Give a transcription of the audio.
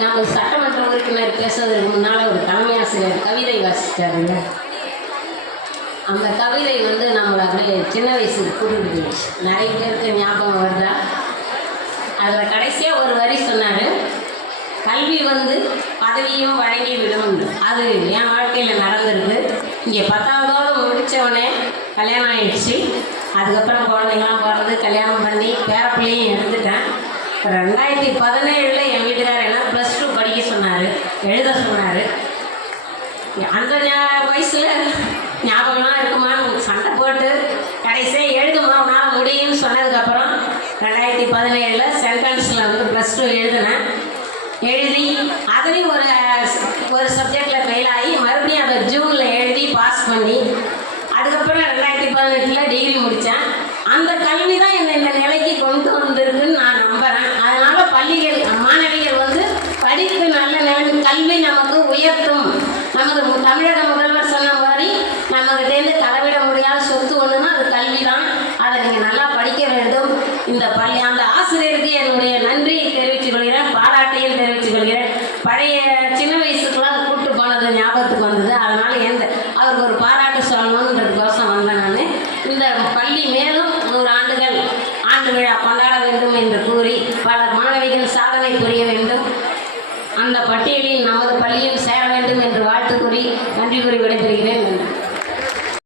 நம்ம சட்டமன்ற உறுப்பினர் பேசுவதற்கு முன்னால் ஒரு தலைமை ஆசிரியர் கவிதை வாசித்தாருங்க. அந்த கவிதை நம்மளை அப்படியே சின்ன வயசுக்கு கூட்டிட்டு போயிடுச்சு. நிறைய பேருக்கு ஞாபகம் வருதா? அதில் கடைசியாக ஒரு வரி சொன்னார், கல்வி பதவியும் வழங்கி விடும். அது என் வாழ்க்கையில் நடந்திருக்கு. இங்கே 10ஆவதோடு முடித்தவொடனே கல்யாணம் ஆகிடுச்சு. அதுக்கப்புறம் குழந்தைங்களாம் பிறந்து கல்யாணம் பண்ணி பேரப்பிள்ளையும் எடுத்துட்டேன். 2017 என் வீட்டுக்காரர் என்ன +2 படிக்க சொன்னார், எழுத சொன்னார். அந்த வயசில் ஞாபகம்லாம் இருக்குமான்னு சண்டை போட்டு கடைசியாக எழுதுமா உன்னால் முடியும்னு சொன்னதுக்கப்புறம் 2017 சென்டென்ஸில் +2 எழுதினேன். எழுதி அதுலேயும் ஒரு சப்ஜெக்டில் ஃபெயில் ஆகி மறுபடியும் அதை ஜூனில் எழுதி பாஸ் பண்ணி அதுக்கப்புறம் 2018 டிகிரி முடித்தேன். அந்த கல்வி தான் என்னை இந்த நிலைக்கு கொண்டு வந்திருக்குன்னு நான் நம்புகிறேன். அதனால் பள்ளிகள் மாணவிகள் படித்து நல்ல நிலைமை கல்வி நமக்கு உயர்த்தும். நமது தமிழக முதல்வர் சொன்ன மாதிரி நம்மகிட்டேருந்து களவிட முடியாத சொத்து ஒன்றுன்னா அது கல்வி தான். அதை நீங்கள் நல்லா படிக்க வேண்டும். இந்த அந்த ஆசிரியருக்கு என்னுடைய நன்றியை தெரிவித்துக் கொள்கிறேன், பாராட்டையும் தெரிவித்துக் கொள்கிறேன். பழைய சின்ன வயசுக்கெல்லாம் கூப்பிட்டு போனது ஞாபகத்துக்கு வந்தது. அதனால் அவருக்கு ஒரு பாராட்டு சொல்லணுன்றதுக்கோசம் வந்தேன் நான். இந்த பள்ளி மேலும் 100 ஆண்டுகள் ஆண்டு விழா கொண்டாட வேண்டும் என்று கூறி பல மாணவிகள் சாதனை புரிய வேண்டும். அந்த பட்டியலில் நமது பள்ளியும் சேர வேண்டும் என்று வாழ்த்து கூறி நன்றி கூறி விடைபெறுகிறேன்.